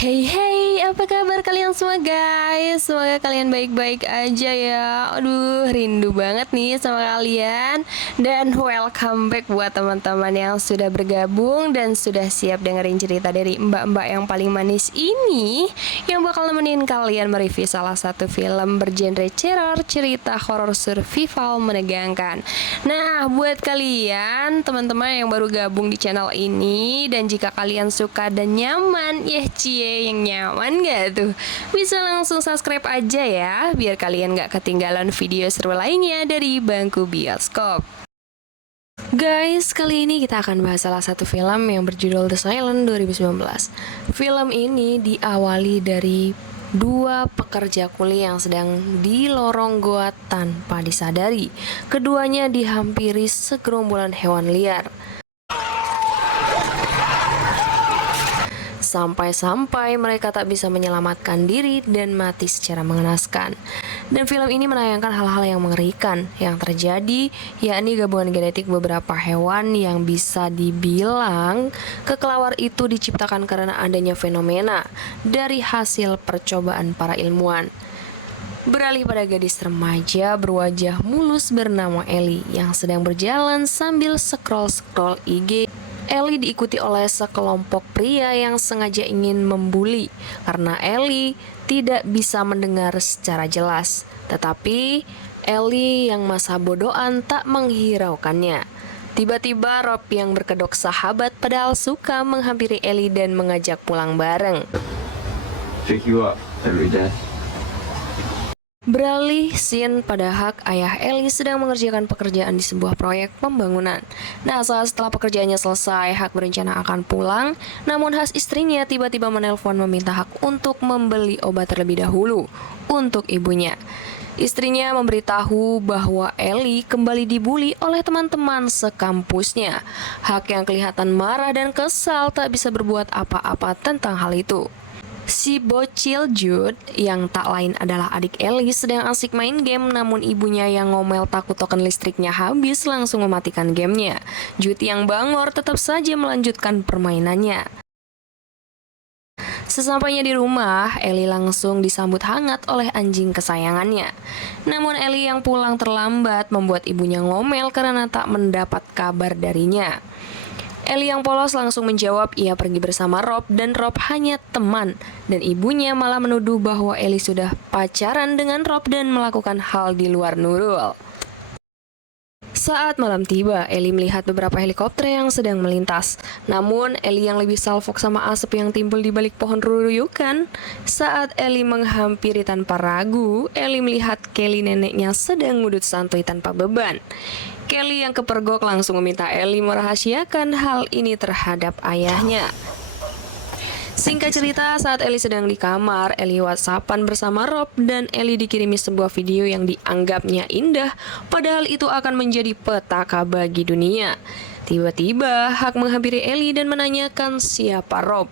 Hey hey, apa kabar kalian semua guys? Semoga kalian baik-baik aja ya. Aduh, rindu banget nih sama kalian. Dan welcome back buat teman-teman yang sudah bergabung dan sudah siap dengerin cerita dari mbak-mbak yang paling manis ini, yang bakal nemenin kalian mereview salah satu film bergenre teror, cerita horor survival menegangkan. Nah, buat kalian teman-teman yang baru gabung di channel ini, dan jika kalian suka dan nyaman, cie yang nyaman gak tuh? Bisa langsung subscribe aja ya, biar kalian gak ketinggalan video seru lainnya dari Bangku Bioskop. Guys, kali ini kita akan bahas salah satu film yang berjudul The Silent 2019. Film ini diawali dari dua pekerja kuli yang sedang di lorong goa tanpa disadari. Keduanya dihampiri segerombolan hewan liar. Sampai-sampai mereka tak bisa menyelamatkan diri dan mati secara mengenaskan. Dan film ini menayangkan hal-hal yang mengerikan yang terjadi, yakni gabungan genetik beberapa hewan yang bisa dibilang kekelawar itu diciptakan karena adanya fenomena dari hasil percobaan para ilmuwan. Beralih pada gadis remaja berwajah mulus bernama Ellie yang sedang berjalan sambil scroll-scroll IG. Ellie diikuti oleh sekelompok pria yang sengaja ingin membuli karena Ellie tidak bisa mendengar secara jelas. Tetapi Ellie yang masa bodohan tak menghiraukannya. Tiba-tiba Rob yang berkedok sahabat padahal suka menghampiri Ellie dan mengajak pulang bareng. Pick you up every day. Beralih scene pada Huck, ayah Ellie sedang mengerjakan pekerjaan di sebuah proyek pembangunan. Nah, setelah pekerjaannya selesai, Huck berencana akan pulang. Namun Huck istrinya tiba-tiba menelpon meminta Huck untuk membeli obat terlebih dahulu untuk ibunya. Istrinya memberitahu bahwa Ellie kembali dibully oleh teman-teman sekampusnya. Huck yang kelihatan marah dan kesal tak bisa berbuat apa-apa tentang hal itu. Si bocil Jude, yang tak lain adalah adik Ellie, sedang asik main game, namun ibunya yang ngomel takut token listriknya habis langsung mematikan gamenya. Jude yang bangor tetap saja melanjutkan permainannya. Sesampainya di rumah, Ellie langsung disambut hangat oleh anjing kesayangannya. Namun Ellie yang pulang terlambat membuat ibunya ngomel karena tak mendapat kabar darinya. Ellie yang polos langsung menjawab ia pergi bersama Rob dan Rob hanya teman, dan ibunya malah menuduh bahwa Ellie sudah pacaran dengan Rob dan melakukan hal di luar Nurul. Saat malam tiba, Ellie melihat beberapa helikopter yang sedang melintas. Namun, Ellie yang lebih salfok sama asap yang timbul di balik pohon ruyukan. Saat Ellie menghampiri tanpa ragu, Ellie melihat Kelly neneknya sedang ngudut santuy tanpa beban. Kelly yang kepergok langsung meminta Ellie merahasiakan hal ini terhadap ayahnya. Singkat cerita, saat Ellie sedang di kamar, Ellie WhatsAppan bersama Rob dan Ellie dikirimi sebuah video yang dianggapnya indah, padahal itu akan menjadi petaka bagi dunia. Tiba-tiba, Huck menghampiri Ellie dan menanyakan siapa Rob.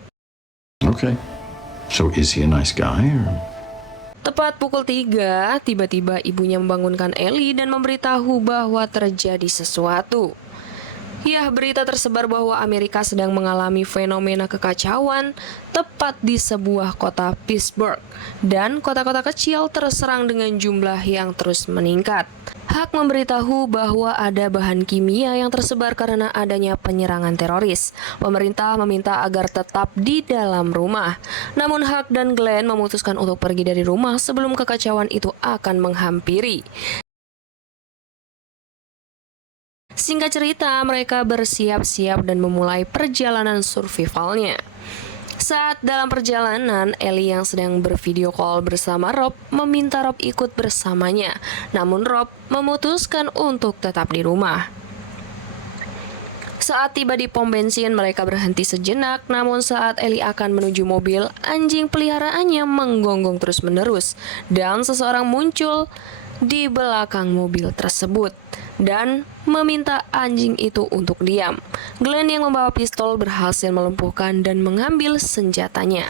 Okay. So is he a nice guy or? Tepat pukul 3, tiba-tiba ibunya membangunkan Ellie dan memberitahu bahwa terjadi sesuatu. Ya, berita tersebar bahwa Amerika sedang mengalami fenomena kekacauan tepat di sebuah kota Pittsburgh, dan kota-kota kecil terserang dengan jumlah yang terus meningkat. Huck memberitahu bahwa ada bahan kimia yang tersebar karena adanya penyerangan teroris. Pemerintah meminta agar tetap di dalam rumah. Namun Huck dan Glenn memutuskan untuk pergi dari rumah sebelum kekacauan itu akan menghampiri. Singkat cerita, mereka bersiap-siap dan memulai perjalanan survivalnya. Saat dalam perjalanan, Ellie yang sedang bervideo call bersama Rob meminta Rob ikut bersamanya. Namun Rob memutuskan untuk tetap di rumah. Saat tiba di pom bensin, mereka berhenti sejenak. Namun saat Ellie akan menuju mobil, anjing peliharaannya menggonggong terus-menerus. Dan seseorang muncul di belakang mobil tersebut dan meminta anjing itu untuk diam. Glenn yang membawa pistol berhasil melumpuhkan dan mengambil senjatanya.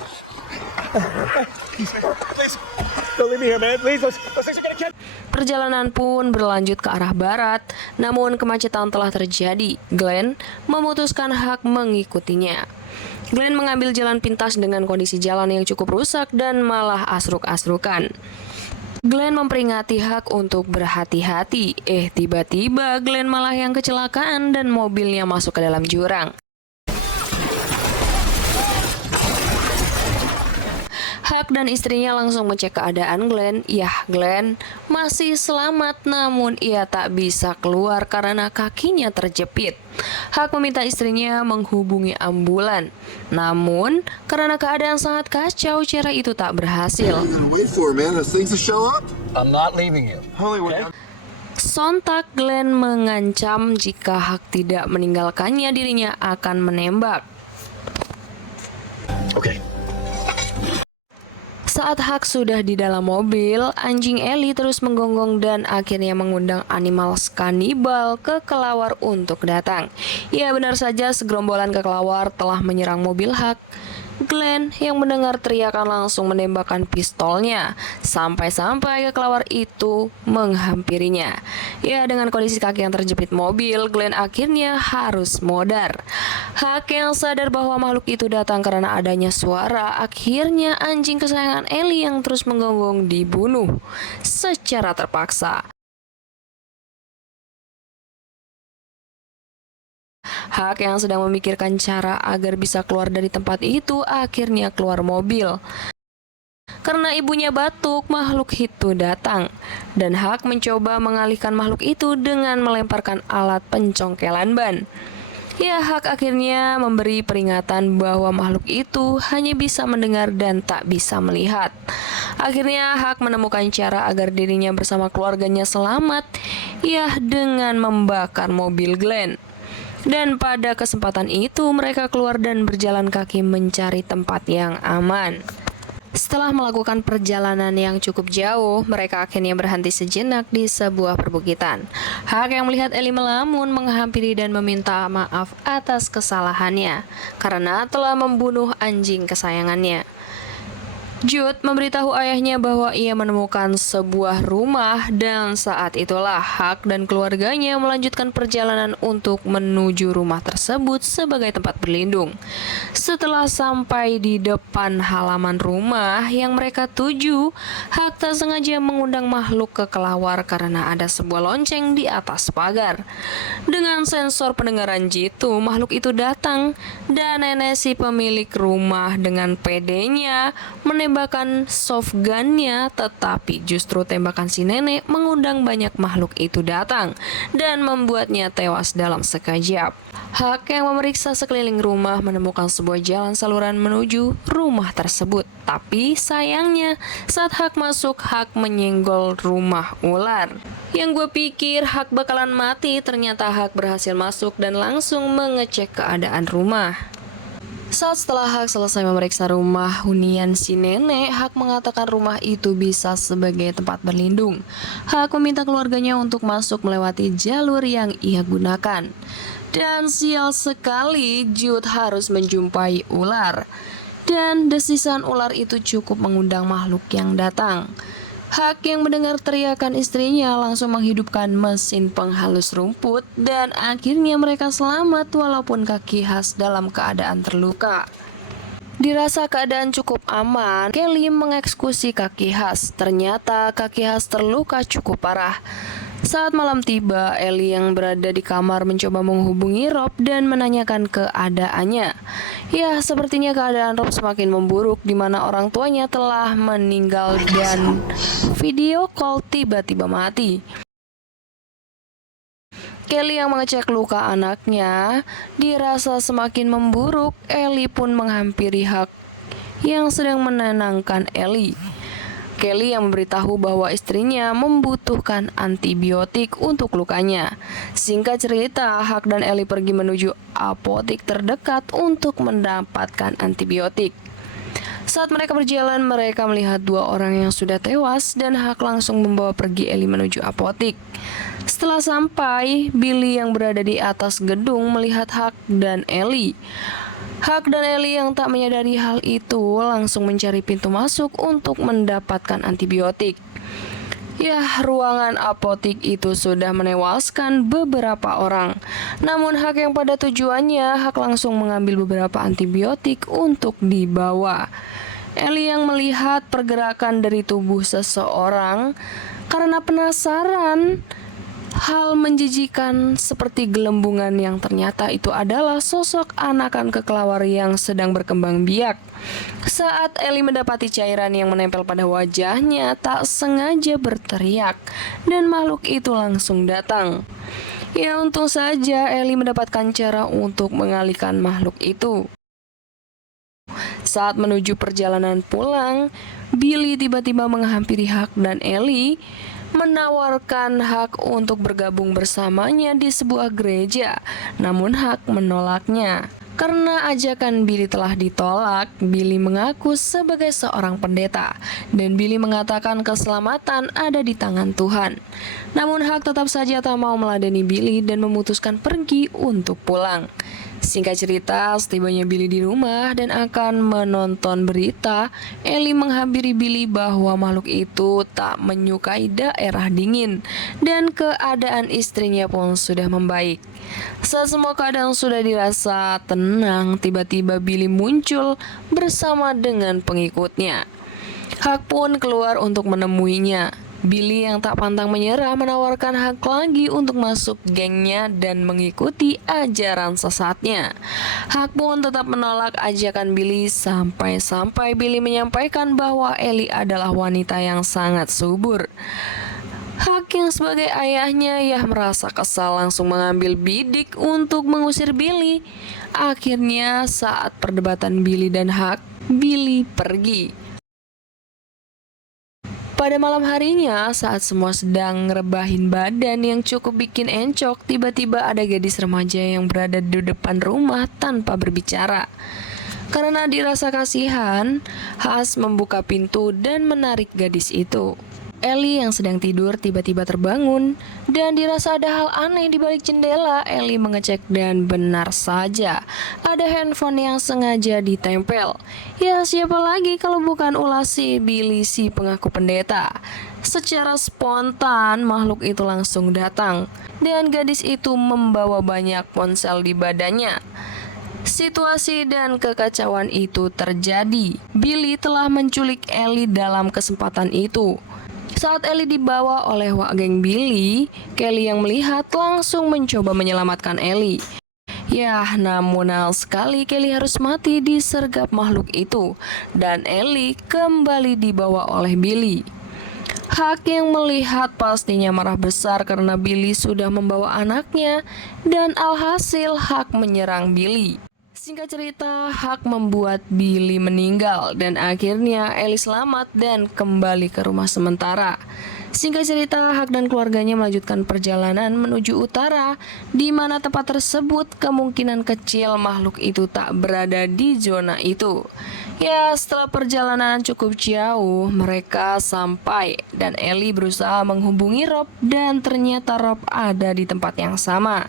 Perjalanan pun berlanjut ke arah barat, namun kemacetan telah terjadi. Glenn memutuskan Huck mengikutinya. Glenn mengambil jalan pintas dengan kondisi jalan yang cukup rusak dan malah asruk-asrukan. Glenn memperingati Huck untuk berhati-hati. Tiba-tiba Glenn malah yang kecelakaan dan mobilnya masuk ke dalam jurang. Huck dan istrinya langsung mengecek keadaan Glenn. Glenn masih selamat, namun ia tak bisa keluar karena kakinya terjepit. Huck meminta istrinya menghubungi ambulan. Namun, karena keadaan sangat kacau, cara itu tak berhasil. I'm not leaving you. Sontak Glenn mengancam jika Huck tidak meninggalkannya, dirinya akan menembak. Okay. Saat Huck sudah di dalam mobil, anjing Ellie terus menggonggong dan akhirnya mengundang animal kanibal ke kelawar untuk datang. Ya, benar saja, segerombolan kekelawar telah menyerang mobil Huck. Glenn yang mendengar teriakan langsung menembakkan pistolnya sampai-sampai kekelawar itu menghampirinya. Ya, dengan kondisi kaki yang terjepit mobil, Glenn akhirnya harus modar. Huck yang sadar bahwa makhluk itu datang karena adanya suara, akhirnya anjing kesayangan Ellie yang terus menggonggong dibunuh secara terpaksa. Huck yang sedang memikirkan cara agar bisa keluar dari tempat itu akhirnya keluar mobil. Karena ibunya batuk, makhluk itu datang. Dan Huck mencoba mengalihkan makhluk itu dengan melemparkan alat pencongkelan ban. Ya, Huck akhirnya memberi peringatan bahwa makhluk itu hanya bisa mendengar dan tak bisa melihat. Akhirnya Huck menemukan cara agar dirinya bersama keluarganya selamat, dengan membakar mobil Glenn. Dan pada kesempatan itu mereka keluar dan berjalan kaki mencari tempat yang aman. Setelah melakukan perjalanan yang cukup jauh, mereka akhirnya berhenti sejenak di sebuah perbukitan. Huck yang melihat Ellie melamun menghampiri dan meminta maaf atas kesalahannya karena telah membunuh anjing kesayangannya. Jude memberitahu ayahnya bahwa ia menemukan sebuah rumah dan saat itulah Huck dan keluarganya melanjutkan perjalanan untuk menuju rumah tersebut sebagai tempat berlindung. Setelah sampai di depan halaman rumah yang mereka tuju, Huck tak sengaja mengundang makhluk ke kelawar karena ada sebuah lonceng di atas pagar. Dengan sensor pendengaran jitu, makhluk itu datang dan nenek si pemilik rumah dengan pedenya menembakkan soft gun-nya, tetapi justru tembakan si nenek mengundang banyak makhluk itu datang dan membuatnya tewas dalam sekejap. Huck yang memeriksa sekeliling rumah menemukan sebuah jalan saluran menuju rumah tersebut. Tapi sayangnya saat Huck masuk, Huck menyenggol rumah ular. Yang gue pikir Huck bakalan mati, ternyata Huck berhasil masuk dan langsung mengecek keadaan rumah. Saat setelah Huck selesai memeriksa rumah hunian si nenek, Huck mengatakan rumah itu bisa sebagai tempat berlindung. Huck meminta keluarganya untuk masuk melewati jalur yang ia gunakan. Dan sial sekali, Jude harus menjumpai ular. Dan desisan ular itu cukup mengundang makhluk yang datang. Huck yang mendengar teriakan istrinya langsung menghidupkan mesin penghalus rumput dan akhirnya mereka selamat walaupun kaki Huck dalam keadaan terluka. Dirasa keadaan cukup aman, Kelly mengeksekusi kaki Huck. Ternyata kaki Huck terluka cukup parah. Saat malam tiba, Ellie yang berada di kamar mencoba menghubungi Rob dan menanyakan keadaannya. Ya, sepertinya keadaan Rob semakin memburuk di mana orang tuanya telah meninggal dan video call tiba-tiba mati. Kelly yang mengecek luka anaknya dirasa semakin memburuk. Ellie pun menghampiri Huck yang sedang menenangkan Ellie. Kelly yang memberitahu bahwa istrinya membutuhkan antibiotik untuk lukanya. Singkat cerita, Huck dan Ellie pergi menuju apotek terdekat untuk mendapatkan antibiotik. Saat mereka berjalan, mereka melihat dua orang yang sudah tewas dan Huck langsung membawa pergi Ellie menuju apotek. Setelah sampai, Billy yang berada di atas gedung melihat Huck dan Ellie. Huck dan Ellie yang tak menyadari hal itu langsung mencari pintu masuk untuk mendapatkan antibiotik. Ya, ruangan apotik itu sudah menewaskan beberapa orang. Namun Hak yang pada tujuannya, Hak langsung mengambil beberapa antibiotik untuk dibawa. Ellie yang melihat pergerakan dari tubuh seseorang karena penasaran. Hal menjijikan seperti gelembungan yang ternyata itu adalah sosok anakan kekelawar yang sedang berkembang biak. Saat Ellie mendapati cairan yang menempel pada wajahnya, tak sengaja berteriak dan makhluk itu langsung datang. Ya, untung saja Ellie mendapatkan cara untuk mengalihkan makhluk itu. Saat menuju perjalanan pulang, Billy tiba-tiba menghampiri Hak dan Ellie, menawarkan Hak untuk bergabung bersamanya di sebuah gereja. Namun Hak menolaknya. Karena ajakan Billy telah ditolak, Billy mengaku sebagai seorang pendeta, dan Billy mengatakan keselamatan ada di tangan Tuhan. Namun Hak tetap saja tak mau meladeni Billy dan memutuskan pergi untuk pulang. Singkat cerita, setibanya Billy di rumah dan akan menonton berita, Ellie menghampiri Billy bahwa makhluk itu tak menyukai daerah dingin dan keadaan istrinya pun sudah membaik. Saat semua keadaan sudah dirasa tenang, tiba-tiba Billy muncul bersama dengan pengikutnya. Hak pun keluar untuk menemuinya. Billy yang tak pantang menyerah menawarkan Hak lagi untuk masuk gengnya dan mengikuti ajaran sesatnya. Hak pun tetap menolak ajakan Billy sampai Billy menyampaikan bahwa Ellie adalah wanita yang sangat subur. Hak yang sebagai ayahnya merasa kesal langsung mengambil bidik untuk mengusir Billy. Akhirnya saat perdebatan Billy dan Hak, Billy pergi. Pada malam harinya, saat semua sedang ngerebahin badan yang cukup bikin encok, tiba-tiba ada gadis remaja yang berada di depan rumah tanpa berbicara. Karena dirasa kasihan, Has membuka pintu dan menarik gadis itu. Ellie yang sedang tidur tiba-tiba terbangun dan dirasa ada hal aneh di balik jendela. Ellie mengecek dan benar saja ada handphone yang sengaja ditempel. Ya, siapa lagi kalau bukan ulah si Billy, si pengaku pendeta. Secara spontan makhluk itu langsung datang dan gadis itu membawa banyak ponsel di badannya. Situasi dan kekacauan itu terjadi. Billy telah menculik Ellie dalam kesempatan itu. Saat Ellie dibawa oleh wak geng Billy, Kelly yang melihat langsung mencoba menyelamatkan Ellie. Ya, namun sekali Kelly harus mati disergap makhluk itu, dan Ellie kembali dibawa oleh Billy. Hak yang melihat pastinya marah besar karena Billy sudah membawa anaknya, dan alhasil Hak menyerang Billy. Singkat cerita, Hak membuat Billy meninggal dan akhirnya Ellie selamat dan kembali ke rumah sementara. Singkat cerita, Hak dan keluarganya melanjutkan perjalanan menuju utara, di mana tempat tersebut kemungkinan kecil makhluk itu tak berada di zona itu. Ya, setelah perjalanan cukup jauh, mereka sampai dan Ellie berusaha menghubungi Rob dan ternyata Rob ada di tempat yang sama.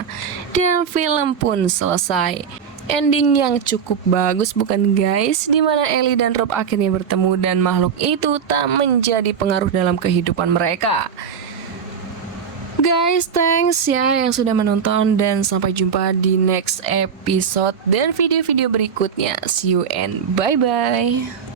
Dan film pun selesai. Ending yang cukup bagus bukan guys, dimana Ellie dan Rob akhirnya bertemu dan makhluk itu tak menjadi pengaruh dalam kehidupan mereka. Guys, thanks ya yang sudah menonton dan sampai jumpa di next episode dan video-video berikutnya. See you and bye-bye.